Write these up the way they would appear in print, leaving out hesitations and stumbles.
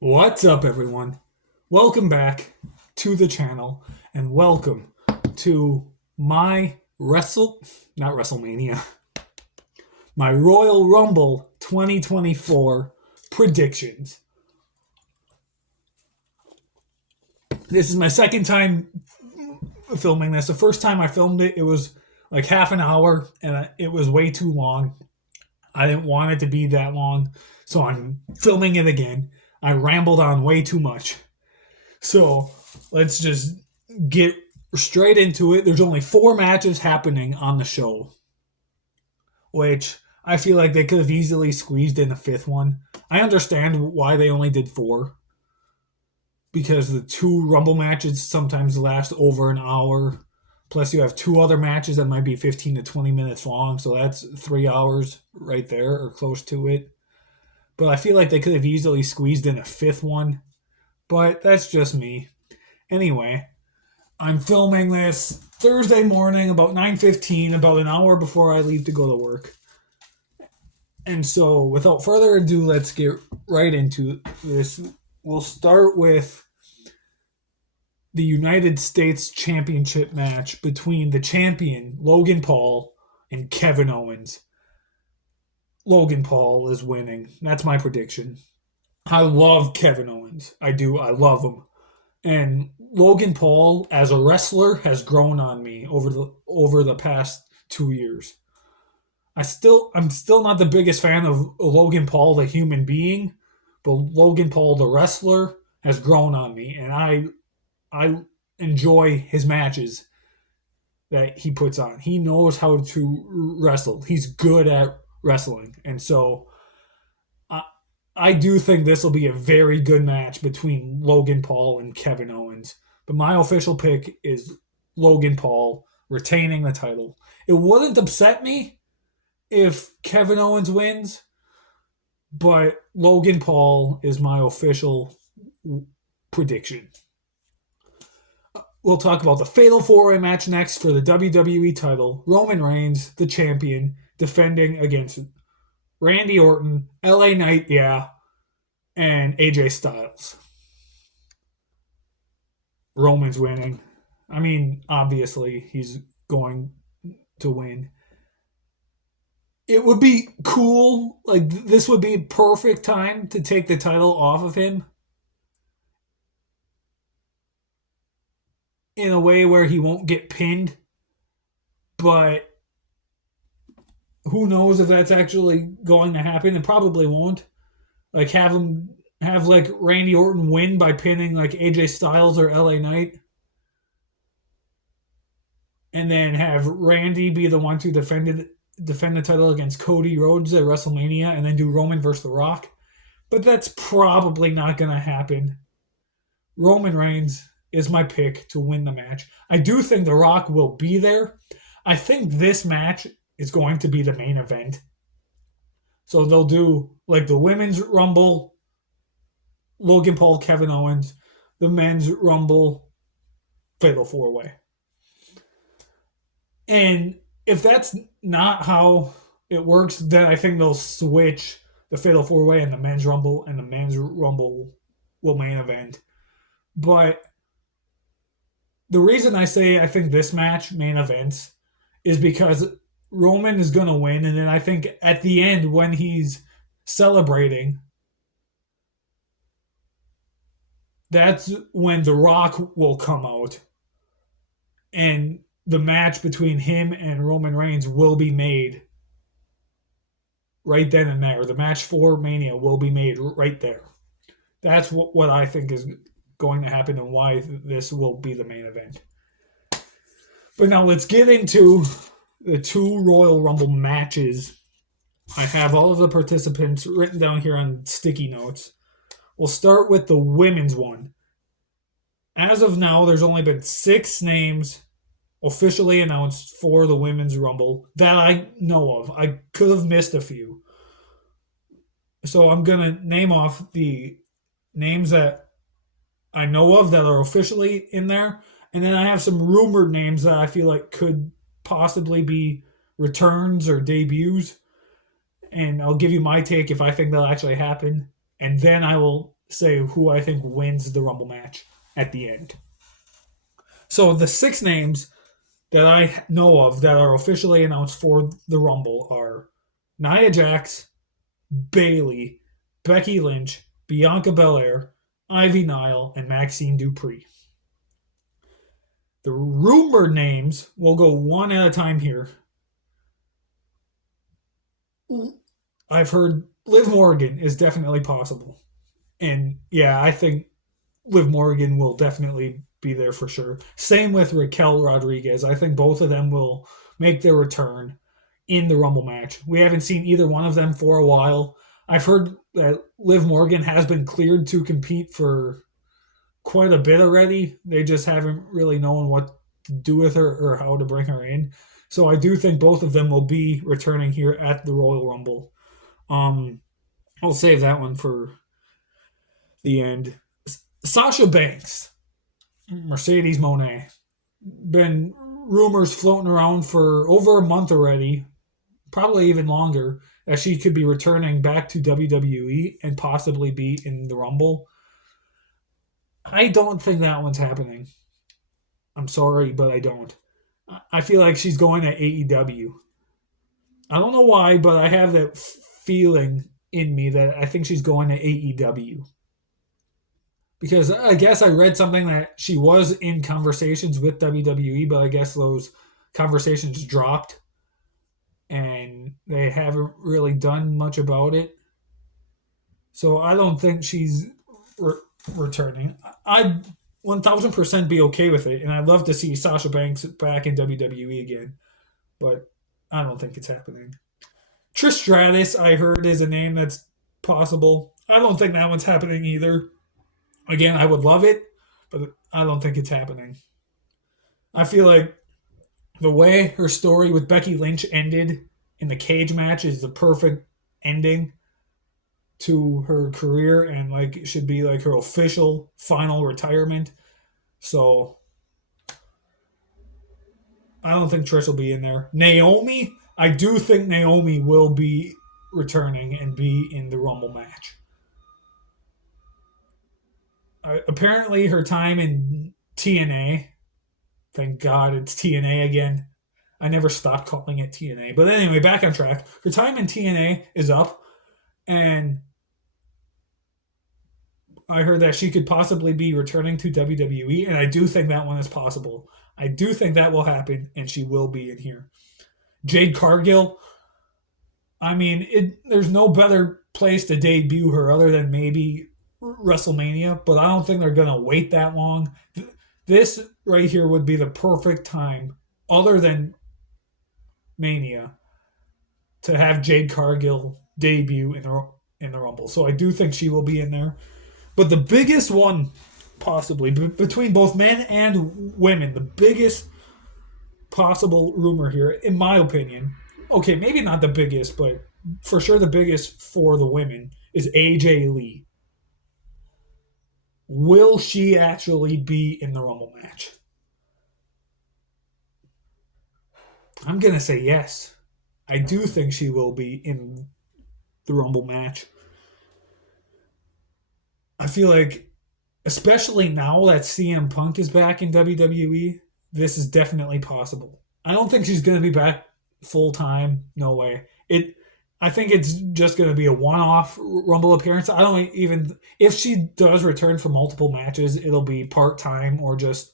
What's up, everyone? Welcome back to the channel and welcome to my not WrestleMania, my Royal Rumble 2024 predictions. This is my second time filming this. The first time I filmed it, it was like half an hour and it was way too long. I didn't want it to be that long, so I'm filming it again. I rambled on way too much. So let's just get straight into it. There's only four matches happening on the show, which I feel like they could have easily squeezed in a fifth one. I understand why they only did four because the two Rumble matches sometimes last over an hour. Plus, you have two other matches that might be 15 to 20 minutes long, so that's 3 hours right there or close to it. But I feel like they could have easily squeezed in a fifth one, but that's just me. Anyway, I'm filming this Thursday morning about 9:15, about an hour before I leave to go to work. And so, without further ado, let's get right into this. We'll start with the United States Championship match between the champion, Logan Paul, and Kevin Owens. Logan Paul is winning. That's my prediction. I love Kevin Owens. I do. I love him. And Logan Paul as a wrestler has grown on me over the past 2 years. I'm still not the biggest fan of Logan Paul the human being, but Logan Paul the wrestler has grown on me, and I enjoy his matches that he puts on. He knows how to wrestle. He's good at wrestling, and so I do think this will be a very good match between Logan Paul and Kevin Owens. But my official pick is Logan Paul retaining the title. It wouldn't upset me if Kevin Owens wins, but Logan Paul is my official prediction. We'll talk about the Fatal 4-Way match next for the WWE title. Roman Reigns, the champion, defending against Randy Orton, LA Knight, yeah, and AJ Styles. Roman's winning. I mean, obviously, he's going to win. It would be cool. Like, this would be a perfect time to take the title off of him in a way where he won't get pinned. But who knows if that's actually going to happen? It probably won't. Like, have like Randy Orton win by pinning like AJ Styles or LA Knight, and then have Randy be the one to defend the title against Cody Rhodes at WrestleMania, and then do Roman versus The Rock. But that's probably not going to happen. Roman Reigns is my pick to win the match. I do think The Rock will be there. I think this match is going to be the main event. So they'll do like the women's Rumble, Logan Paul, Kevin Owens, the men's Rumble, Fatal 4-Way. And if that's not how it works, then I think they'll switch the Fatal 4-Way and the men's Rumble, and the men's Rumble will main event. But the reason I say I think this match main events is because Roman is going to win, and then I think at the end when he's celebrating, that's when The Rock will come out, and the match between him and Roman Reigns will be made right then and there. The match for Mania will be made right there. That's what I think is going to happen and why this will be the main event. But now let's get into the two Royal Rumble matches. I have all of the participants written down here on sticky notes. We'll start with the women's one. As of now, there's only been 6 names officially announced for the women's Rumble that I know of. I could have missed a few. So I'm going to name off the names that I know of that are officially in there. And then I have some rumored names that I feel like could possibly be returns or debuts. And I'll give you my take if I think they'll actually happen. And then I will say who I think wins the Rumble match at the end. So the 6 names that I know of that are officially announced for the Rumble are Nia Jax, Bayley, Becky Lynch, Bianca Belair, Ivy Nile, and Maxine Dupree. The rumored names, we'll go one at a time here. I've heard Liv Morgan is definitely possible. And yeah, I think Liv Morgan will definitely be there for sure. Same with Raquel Rodriguez. I think both of them will make their return in the Rumble match. We haven't seen either one of them for a while. I've heard that Liv Morgan has been cleared to compete for quite a bit already. They just haven't really known what to do with her or how to bring her in. So I do think both of them will be returning here at the Royal Rumble. I'll save that one for the end. Sasha Banks, Mercedes Moné, been rumors floating around for over a month already, probably even longer, that she could be returning back to WWE and possibly be in the Rumble. I don't think that one's happening. I'm sorry, but I don't. I feel like she's going to AEW. I don't know why, but I have that feeling in me that I think she's going to AEW. Because I guess I read something that she was in conversations with WWE, but I guess those conversations dropped and they haven't really done much about it. So I don't think she's returning. I'd 1000% be okay with it, and I'd love to see Sasha Banks back in WWE again, but I don't think it's happening. Trish Stratus, I heard, is a name that's possible. I don't think that one's happening either. Again, I would love it, but I don't think it's happening. I feel like the way her story with Becky Lynch ended in the cage match is the perfect ending to her career and like it should be like her official final retirement. So I don't think Trish will be in there. Naomi, I do think Naomi will be returning and be in the Rumble match. Apparently, her time in TNA, thank God it's TNA again. I never stopped calling it TNA. But anyway, back on track. Her time in TNA is up, and I heard that she could possibly be returning to WWE, and I do think that one is possible. I do think that will happen, and she will be in here. Jade Cargill, I mean, there's no better place to debut her other than maybe WrestleMania, but I don't think they're going to wait that long. This right here would be the perfect time, other than Mania, to have Jade Cargill debut in the Rumble. So I do think she will be in there. But the biggest one, possibly, between both men and women, the biggest possible rumor here, in my opinion, okay, maybe not the biggest, but for sure the biggest for the women, is AJ Lee. Will she actually be in the Rumble match? I'm going to say yes. I do think she will be in the Rumble match. I feel like, especially now that CM Punk is back in WWE, this is definitely possible. I don't think she's going to be back full time. No way. I think it's just going to be a one-off Rumble appearance. I don't even if she does return for multiple matches, it'll be part-time or just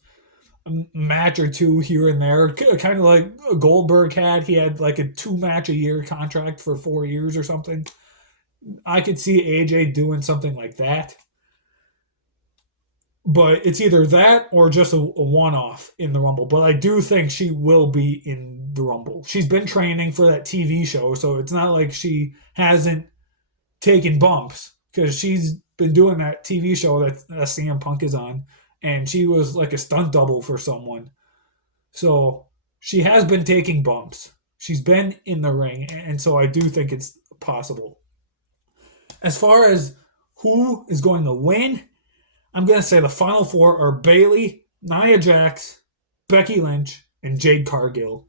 a match or two here and there, kind of like Goldberg had. He had like a 2-match-a-year contract for 4 years or something. I could see AJ doing something like that. But it's either that or just a one-off in the Rumble. But I do think she will be in the Rumble. She's been training for that TV show, so it's not like she hasn't taken bumps because she's been doing that TV show that CM Punk is on, and she was like a stunt double for someone. So she has been taking bumps. She's been in the ring, and so I do think it's possible. As far as who is going to win, I'm going to say the final 4 are Bayley, Nia Jax, Becky Lynch, and Jade Cargill.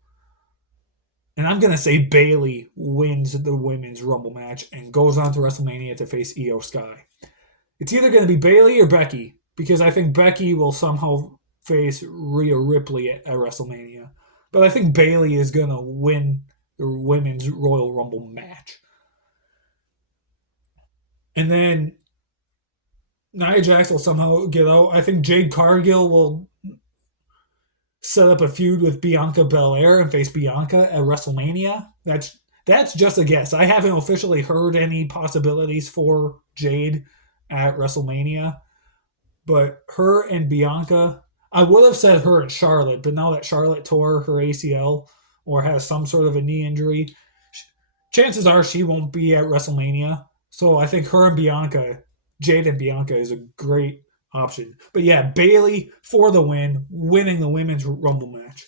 And I'm going to say Bayley wins the women's Rumble match and goes on to WrestleMania to face Io Sky. It's either going to be Bailey or Becky because I think Becky will somehow face Rhea Ripley at WrestleMania. But I think Bailey is going to win the Women's Royal Rumble match. And then Nia Jax will somehow get out. I think Jade Cargill will set up a feud with Bianca Belair and face Bianca at WrestleMania. That's just a guess. I haven't officially heard any possibilities for Jade at WrestleMania, but her and Bianca, I would have said her and Charlotte, but now that Charlotte tore her ACL or has some sort of a knee injury, chances are she won't be at WrestleMania. So I think her and Bianca, Jade and Bianca, is a great option. But yeah, Bailey for the win, winning the women's Rumble match.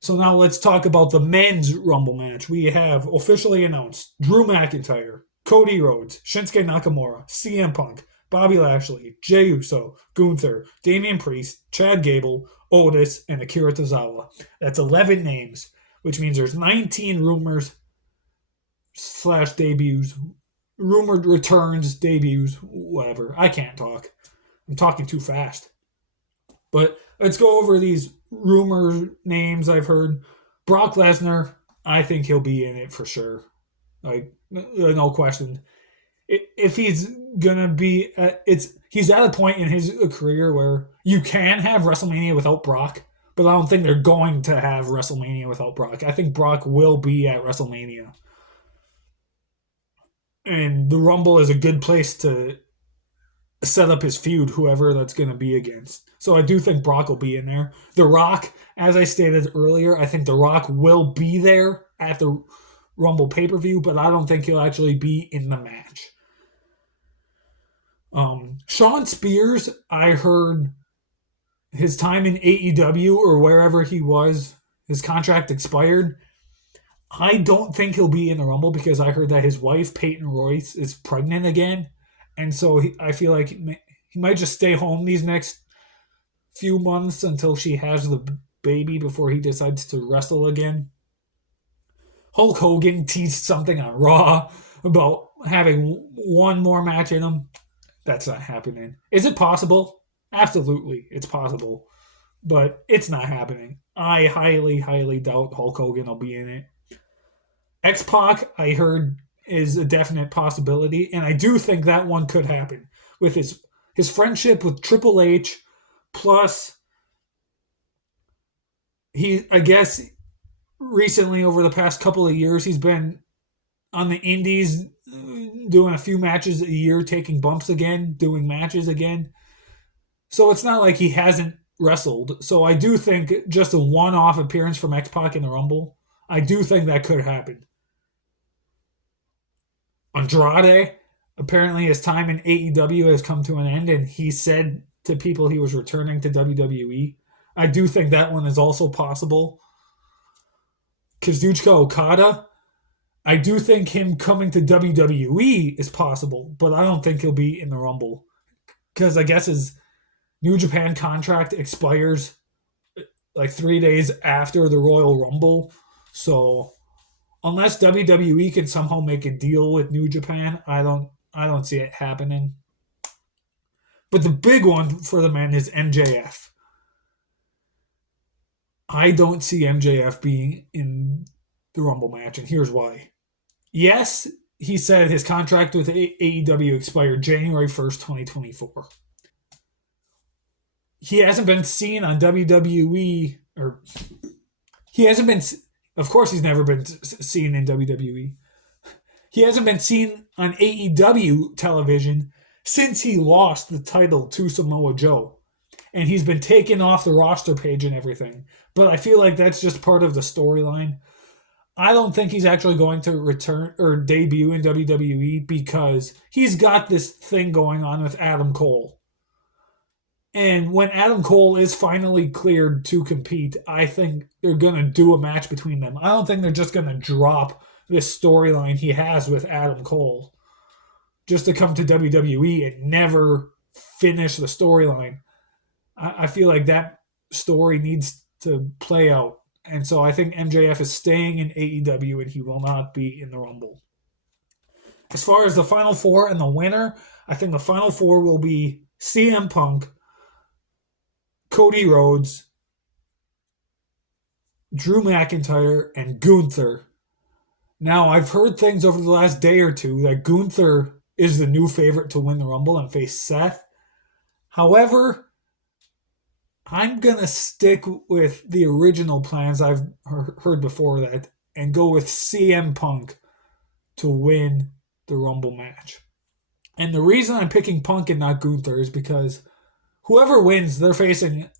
So now let's talk about the men's Rumble match. We have officially announced Drew McIntyre, Cody Rhodes, Shinsuke Nakamura, CM Punk, Bobby Lashley, Jey Uso, Gunther, Damian Priest, Chad Gable, Otis, and Akira Tozawa. That's 11 names, which means there's 19 rumors slash debuts, rumored returns, debuts, whatever. I can't talk. I'm talking too fast. But let's go over these rumor names I've heard. Brock Lesnar, I think he'll be in it for sure. Like, no question. If he's gonna be, he's at a point in his career where you can have WrestleMania without Brock, but I don't think they're going to have WrestleMania without Brock. I think Brock will be at WrestleMania, and the Rumble is a good place to set up his feud, whoever that's going to be against. So I do think Brock will be in there. The Rock, as I stated earlier, I think The Rock will be there at the Rumble pay-per-view, but I don't think he'll actually be in the match. Shawn Spears, I heard his time in AEW or wherever he was, his contract expired. I don't think he'll be in the Rumble because I heard that his wife, Peyton Royce, is pregnant again. And so I feel like he might just stay home these next few months until she has the baby before he decides to wrestle again. Hulk Hogan teased something on Raw about having one more match in him. That's not happening. Is it possible? Absolutely, it's possible. But it's not happening. I highly, highly doubt Hulk Hogan will be in it. X-Pac, I heard, is a definite possibility, and I do think that one could happen with his friendship with Triple H, plus I guess recently over the past couple of years he's been on the indies doing a few matches a year, taking bumps again, doing matches again. So it's not like he hasn't wrestled. So I do think just a one-off appearance from X-Pac in the Rumble, I do think that could happen. Andrade, apparently his time in AEW has come to an end, and he said to people he was returning to WWE. I do think that one is also possible. Kazuchika Okada, I do think him coming to WWE is possible, but I don't think he'll be in the Rumble. Because I guess his New Japan contract expires like 3 days after the Royal Rumble. So unless WWE can somehow make a deal with New Japan, I don't see it happening. But the big one for the men is MJF. I don't see MJF being in the Rumble match, and here's why. Yes, he said his contract with AEW expired January 1st, 2024. He hasn't been seen on WWE, or he hasn't been, of course, he's never been seen in WWE. He hasn't been seen on AEW television since he lost the title to Samoa Joe. And he's been taken off the roster page and everything. But I feel like that's just part of the storyline. I don't think he's actually going to return or debut in WWE because he's got this thing going on with Adam Cole. And when Adam Cole is finally cleared to compete, I think they're going to do a match between them. I don't think they're just going to drop this storyline he has with Adam Cole just to come to WWE and never finish the storyline. I feel like that story needs to play out. And so I think MJF is staying in AEW and he will not be in the Rumble. As far as the Final Four and the winner, I think the Final Four will be CM Punk, Cody Rhodes, Drew McIntyre, and Gunther. Now, I've heard things over the last day or two that Gunther is the new favorite to win the Rumble and face Seth. However, I'm going to stick with the original plans I've heard before that and go with CM Punk to win the Rumble match. And the reason I'm picking Punk and not Gunther is because whoever wins, they're facing.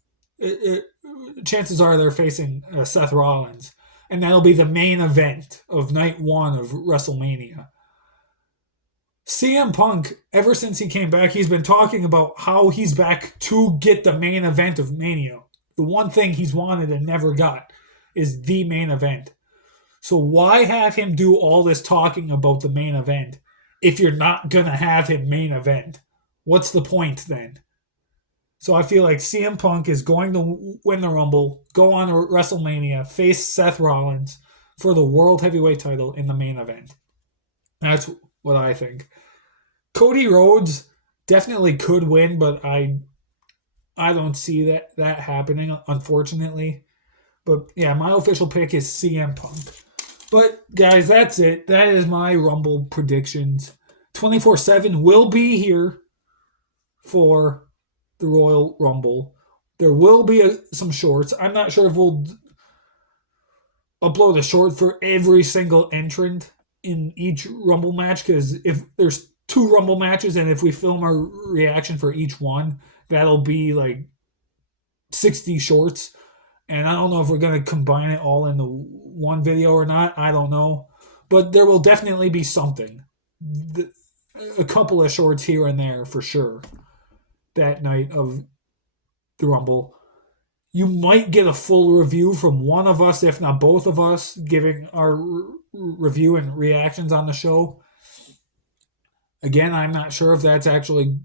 Chances are they're facing Seth Rollins, and that'll be the main event of night one of WrestleMania. CM Punk, ever since he came back, he's been talking about how he's back to get the main event of Mania. The one thing he's wanted and never got is the main event. So why have him do all this talking about the main event if you're not going to have him main event? What's the point then? So I feel like CM Punk is going to win the Rumble, go on to WrestleMania, face Seth Rollins for the World Heavyweight title in the main event. That's what I think. Cody Rhodes definitely could win, but I don't see that happening, unfortunately. But yeah, my official pick is CM Punk. But guys, that's it. That is my Rumble predictions. 24/7 will be here for the Royal Rumble. There will be some shorts. I'm not sure if we'll upload a short for every single entrant in each Rumble match, because if there's 2 Rumble matches and if we film our reaction for each one, that'll be like 60 shorts. And I don't know if we're going to combine it all into one video or not. I don't know. But there will definitely be something. A couple of shorts here and there for sure that night of the Rumble. You might get a full review from one of us, if not both of us, giving our review and reactions on the show. Again, I'm not sure if that's actually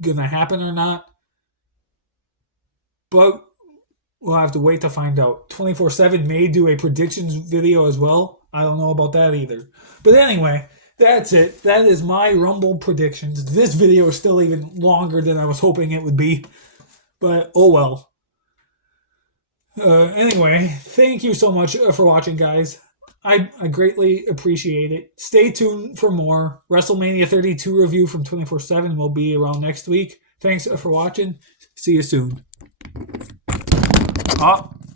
going to happen or not. But we'll have to wait to find out. 24/7 may do a predictions video as well. I don't know about that either. But anyway, that's it. That is my Rumble predictions. This video is still even longer than I was hoping it would be. But oh well. Anyway, thank you so much for watching, guys. I greatly appreciate it. Stay tuned for more. WrestleMania 32 review from 24/7 will be around next week. Thanks for watching. See you soon.